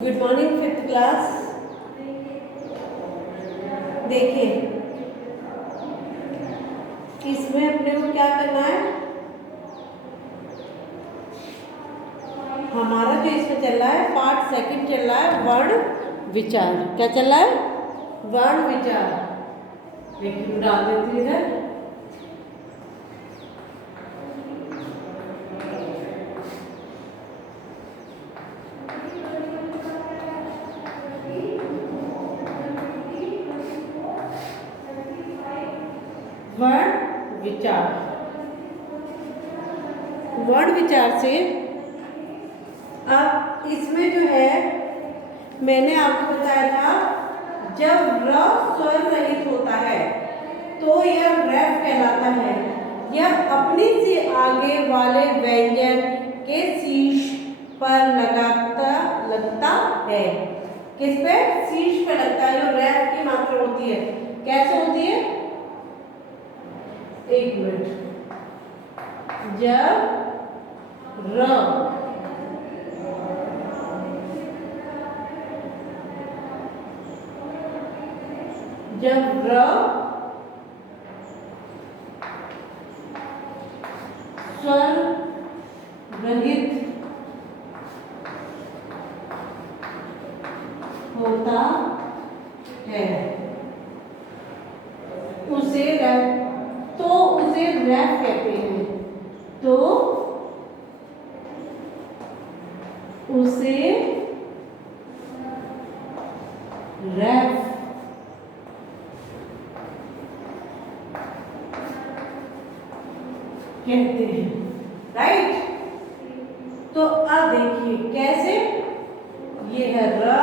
Good morning fifth class. देखिए इसमें अपने को क्या करना है। हमारा जो इसमें चल रहा है पार्ट सेकंड चल रहा है वर्ण विचार। क्या चल रहा है? वर्ण विचार। देखिए डाल देती हूँ इधर। वर्ण विचार। वर्ण विचार से अब इसमें जो है मैंने आपको बताया था, जब र स्वर रहित होता है तो यह रैफ कहलाता है। यह अपने से आगे वाले व्यंजन के शीर्ष पर लगता है। किस पे? शीर्ष पे लगता है। जो रैफ की मात्रा होती है कैसे होती है? एक मिनट। जब र स्वर रहित होता है उसे रैफ कहते हैं। तो उसे रैफ कहते हैं। राइट। तो अब देखिए कैसे। ये है र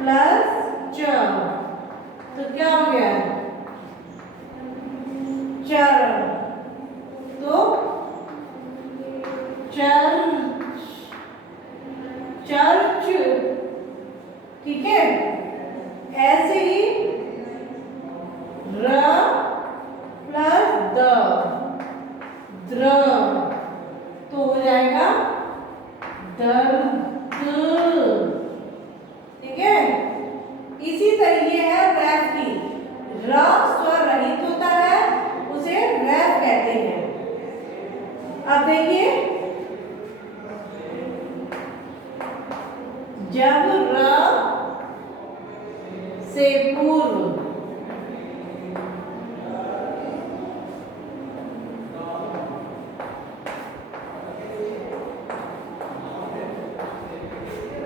प्लस च, तो क्या हो गया? चर। तो चर्च। ठीक है। ऐसे ही र प्लस द, द्र, तो हो जाएगा दर्द। ठीक है। इसी तरीके है रैफ की। र स्वर रहित होता है उसे रैफ कहते हैं। अब देखिए जब र से पूर्व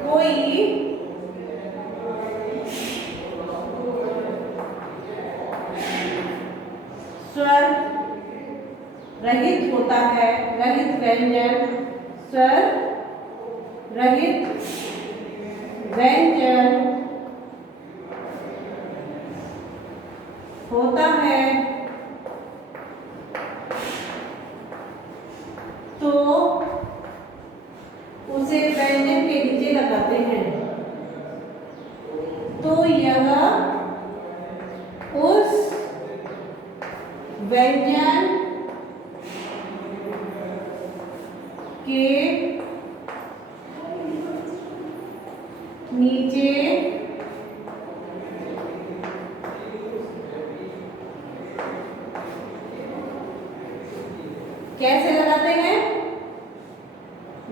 कोई स्वर रहित होता है, रहित व्यंजन, स्वर रहित व्यंजन होता है तो उसे व्यंजन के नीचे लगाते हैं। तो यह उस व्यंजन के नीचे कैसे लगाते हैं?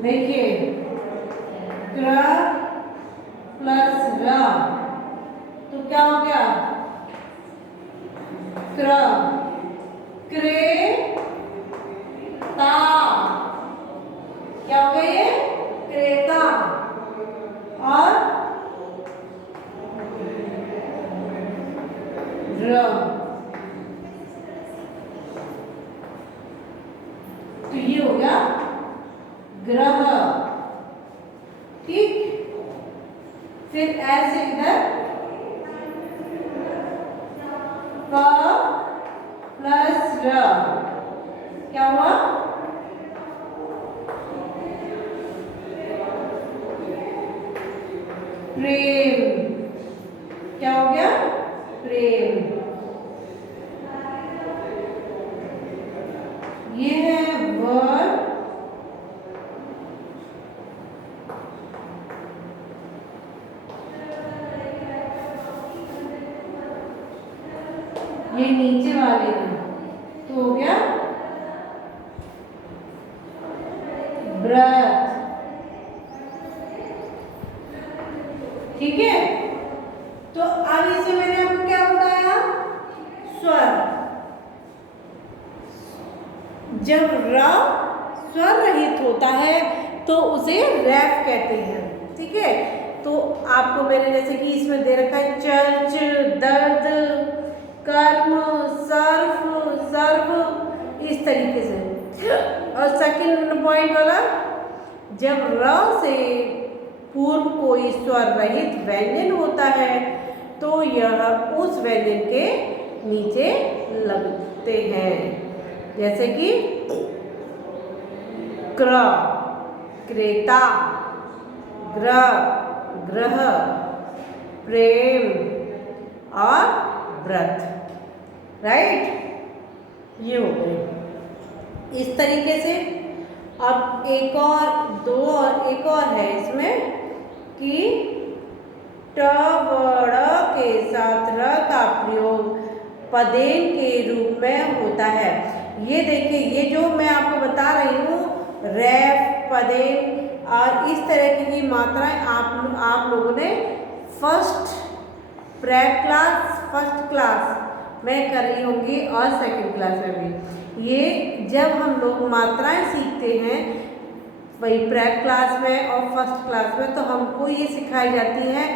देखिए क्र प्लस र, तो क्या हो गया? क्र, क्रेता। क्या हो गया ये? क्रेता। और र, तो ये हो गया ग्रह। ठीक। फिर ऐसे इधर क प्लस र, क्या हुआ? प्रेम। क्या हो गया? प्रेम। ये है ये नीचे वाले हैं, तो हो गया व्रत। ठीक है, तो अब इसे मैंने आपको क्या बताया, स्वर। जब र स्वर रहित होता है तो उसे रैफ कहते हैं। ठीक है, तो आपको मैंने जैसे कि इसमें दे रखा है चर्च, दर्द, कर्म, सर्फ, सर्व, इस तरीके से। और सेकंड पॉइंट वाला, जब र से पूर्व कोई स्वर रहित व्यंजन होता है तो यह उस व्यंजन के नीचे लगते हैं, जैसे कि क्र, क्रेता, ग्रह, ग्रह, प्रेम और व्रत। राइट, ये हो गए इस तरीके से। अब एक और है इसमें कि ट व ड़ के साथ र का प्रयोग पदेन के रूप में होता है। ये देखिए, ये जो मैं आपको बता रही हूँ, रैफ, पदेन और इस तरह की मात्राएं आप लोगों ने फर्स्ट क्लास में कर रही होंगी और सेकंड क्लास में भी। ये जब हम लोग मात्राएं सीखते हैं वही प्रेप क्लास में और फर्स्ट क्लास में, तो हमको ये सिखाई जाती है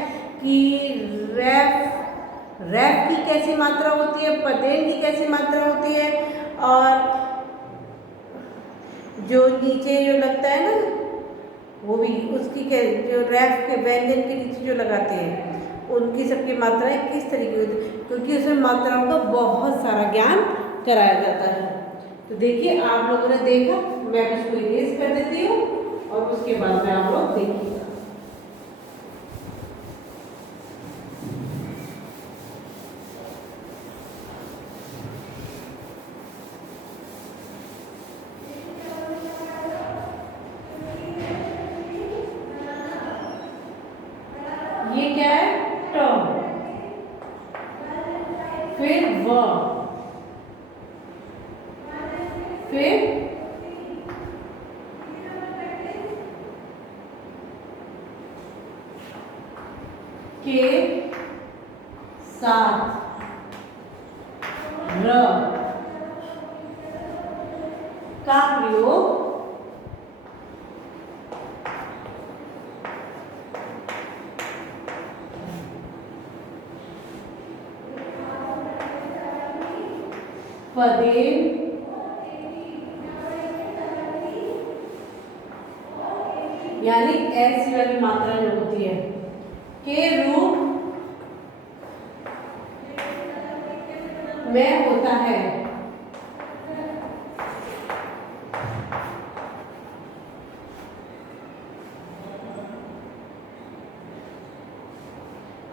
कि रैफ की कैसी मात्रा होती है, पदेन की कैसी मात्रा होती है, और जो नीचे जो लगता है ना वो भी उसकी जो रैफ के व्यंजन के नीचे जो लगाते हैं उनकी सबकी मात्राएं किस तरीके होती है, क्योंकि उसमें मात्राओं का बहुत सारा ज्ञान कराया जाता है। तो देखिए, आप लोगों ने देखा, मैं इसको इरेज कर देती हूँ और उसके बाद में आप लोग देखिए। ये क्या है, ट, फिर व, फिर के साथ र का प्रयोग पदेन यानी ऐसी वाली मात्रा जो होती है के रूप में होता है।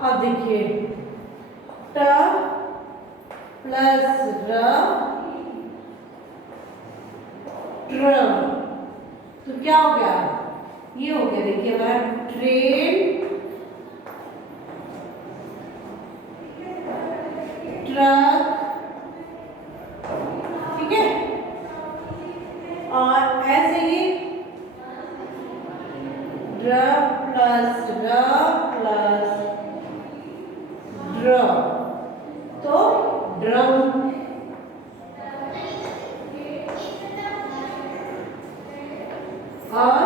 अब देखिए, ट प्लस र ट्र, तो क्या हो गया, ये हो गया, देखिए हमारा ट्रेन, ट्रक। ठीक है, और ऐसे ही ड्र प्लस ड्र, तो ड्रम। और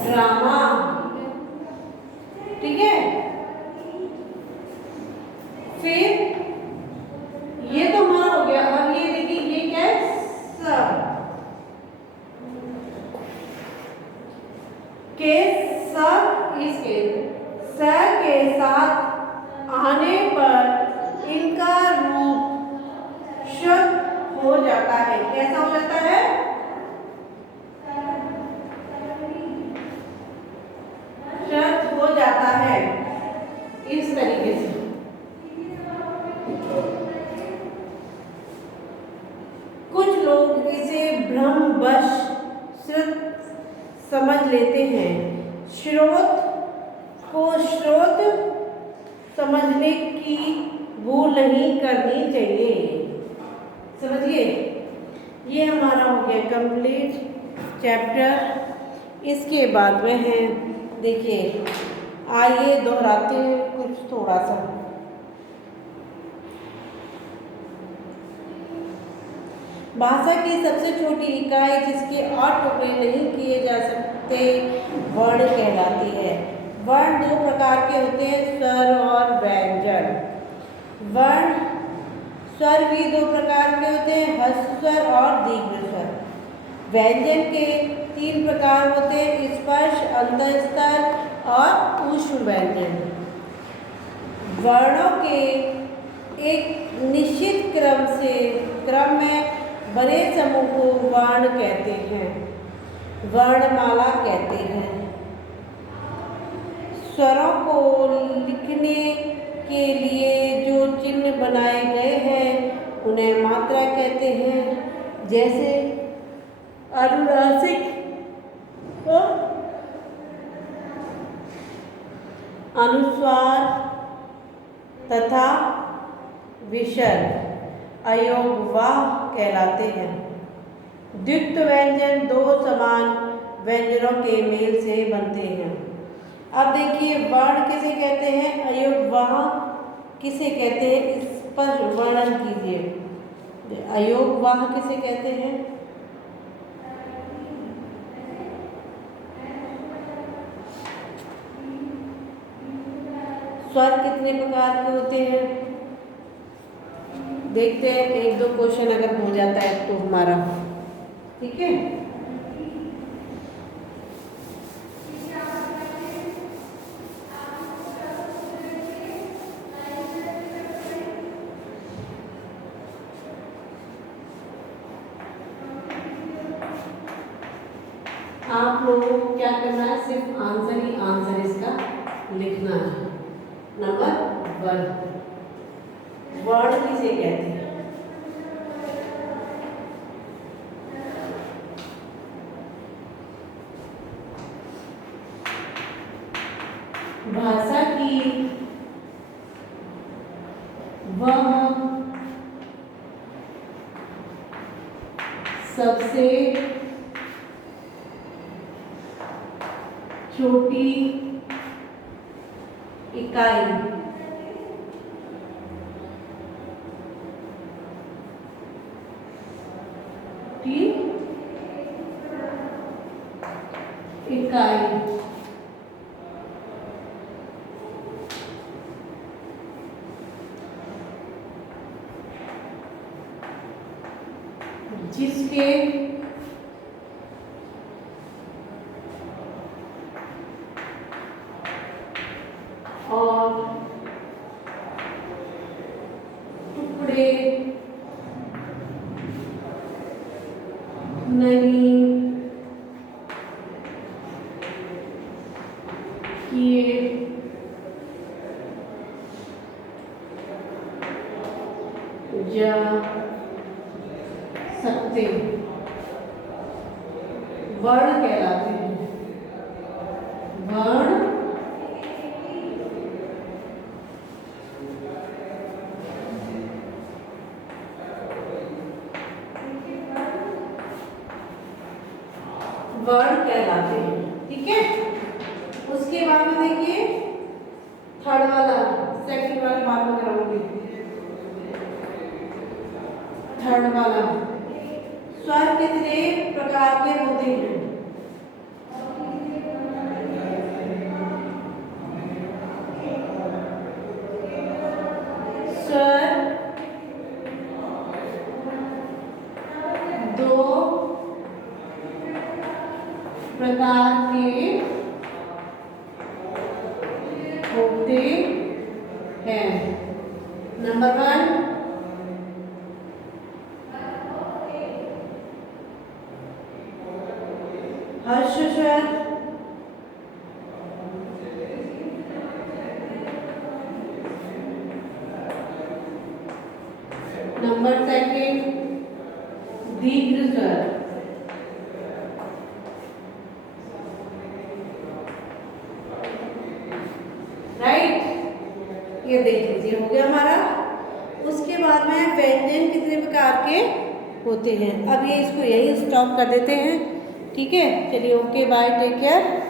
ड्रामा। ठीक है, फिर ये तो हमारा हो गया। और ये देखिए, ये क्या है, स के साथ, इसके स के साथ आने पर इनका रूप शुद्ध हो जाता है। कैसा हो जाता है, शुद्ध हो जाता है, इस तरीके से। कुछ लोग इसे भ्रमवश समझ लेते हैं। स्रोत को स्रोत समझने की भूल नहीं करनी चाहिए। समझिए, ये हमारा हो गया कंप्लीट चैप्टर। इसके बाद में है, देखिए आइए दोहराते हैं कुछ थोड़ा सा। भाषा की सबसे छोटी इकाई जिसके 8 टुकड़े नहीं किए जा सकते वर्ण कहलाती है। वर्ण 2 प्रकार के होते हैं, स्वर और व्यंजन। वर्ण स्वर भी 2 प्रकार के होते हैं, ह्रस्व स्वर और दीर्घ स्वर। व्यंजन के 3 प्रकार होते हैं, स्पर्श, अंतःस्थ और ऊष्म व्यंजन। वर्णों के एक निश्चित क्रम में बने समूह को वर्ण कहते हैं, वर्णमाला कहते हैं। स्वरों को लिखने के लिए जो चिन्ह बनाए गए हैं उन्हें मात्रा कहते हैं, जैसे अनुनासिक, अनुस्वार तथा विसर्ग अयोगवाह कहलाते हैं। द्वित्व व्यंजन 2 समान व्यंजनों के मेल से बनते हैं। अब देखिए, वर्ण किसे कहते हैं, अयोगवाह किसे कहते हैं, इस पर वर्णन कीजिए। अयोगवाह किसे कहते हैं? स्वर कितने प्रकार के होते हैं? देखते हैं, 1-2 क्वेश्चन अगर हो जाता है तो हमारा, ठीक है। आप लोगों को क्या करना है, सिर्फ आंसर इसका लिखना है। नंबर 1, वर्ण किसे कहते हैं? भाषा की वह सबसे छोटी इकाई जिसके और टुकड़े नहीं किए जा सकते वर्ण कहलाते हैं। वर्ण कहलाते हैं, ठीक है। उसके बाद में देखिए थर्ड वाला, सेकंड वाला बाद में कराऊंगी। थर्ड वाला, स्वर कितने प्रकार के होते हैं? स्वर 2 प्रकार के होते हैं। नंबर 1, ह्रस्व स्वर, नंबर 2 दीर्घ स्वर, ये देख लीजिए हो गया हमारा। उसके बाद में व्यंजन कितने प्रकार के होते हैं। अब ये इसको यही स्टॉप कर देते हैं। ठीक है, चलिए ओके बाय, टेक केयर।